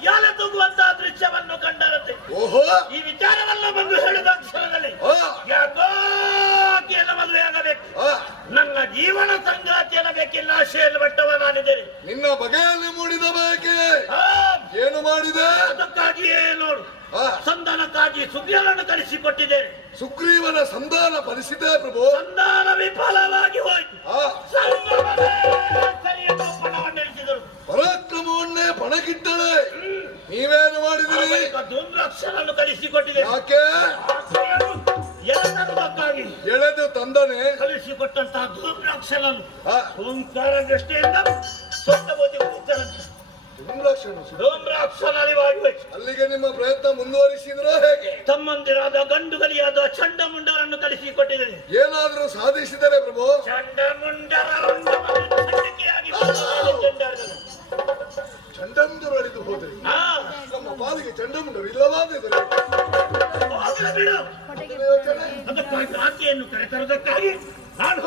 ಉಯ್ಯಾಲೆ ತೂಗುವಂತಹ ದೃಶ್ಯವನ್ನು ಕಂಡರಂತೆ. ಓಹೋ, ಈ ವಿಚಾರವನ್ನ ಬಂದು ಹೇಳಿದ ಕ್ಷಣದಲ್ಲಿ ಯಾಕೋ ಆಕೆಯನ್ನು ಮದುವೆಯಾಗಬೇಕು, ನನ್ನ ಜೀವನ ಸಂಗಾತಿಯನ್ನು ಬೇಕಿಲ್ಲ ಆಶೆಯಲ್ಲಿ ಬಟ್ಟವ ನಾನಿದ್ದೇನೆ. ನಿನ್ನ ಬಗೆಯಲ್ಲಿ ಮೂಡಿದ ಬಯಕೆ ಏನು ಮಾಡಿದೆ? ಅದಕ್ಕಾಗಿಯೇ ನೋಡು, ಸಂಧಾನಕ್ಕಾಗಿ ಸುಗ್ರೀವನನ್ನು ಕಳಿಸಿಕೊಟ್ಟಿದ್ದೇನೆ. ಸುಗ್ರೀವನ ಸಂಧಾನ ಪರಿಸಿದೆ ಪ್ರಭು. ಸಂಧಾನ ವಿಫಲವಾಗಿ ಹೋಯಿತು. ಪಣವನ್ನೆರಿಸಿದರು. ಪರಾಕ್ರಮವನ್ನೇ ಪಣಕ್ಕಿಟ್ಟಳೆ. ನೀವೇನು ಮಾಡಿದಿರಿ? ಧೂಮ್ರಾಕ್ಷನನ್ನು ಕಳಿಸಿಕೊಟ್ಟಿದೆ. ಯಾಕೆ? ಎಲ್ಲದಕ್ಕಾಗಿ ಎಳೆದು ತಂದನೆ ಕಳಿಸಿಕೊಟ್ಟಂತಹ ಧೂಮ್ರಾಕ್ಷನನ್ನು ಓಂಕಾರ ದೃಷ್ಟಿಯಿಂದ ಸೊಟ್ಟ ಬೋಧಿ ಕುಳಿತರಂತೆ. ಅಲ್ಲಿಗೆ ನಿಮ್ಮ ಪ್ರಯತ್ನ ಮುಂದುವರಿಸಿದ್ರೋ ಹೇಗೆ? ತಮ್ಮಂದಿರಾದ ಗಂಡುಗಲಿಯಾದ ಚಂಡಮುಂಡರನ್ನು ಕಳಿಸಿಕೊಟ್ಟಿದ್ದೇನೆ. ಏನಾದರೂ ಸಾಧಿಸಿದರೆ ಪ್ರಭು? ಚಂಡಮುಂಡರು ಅಳಿದು ಹೋದರೆ ನಮ್ಮ ಪಾಲಿಗೆ ಚಂಡಮುಂಡರು ಇಲ್ಲವಾದರೆ ಅದಕ್ಕಾಗಿ ಆಕೆಯನ್ನು ಕರೆತರುವುದಕ್ಕಾಗಿ ನಾನು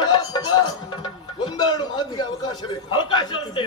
ಒಂದೆರಡು ಮಾತಿಗೆ ಅವಕಾಶ ಬೇಕು. ಅವಕಾಶ ಉಂಟು.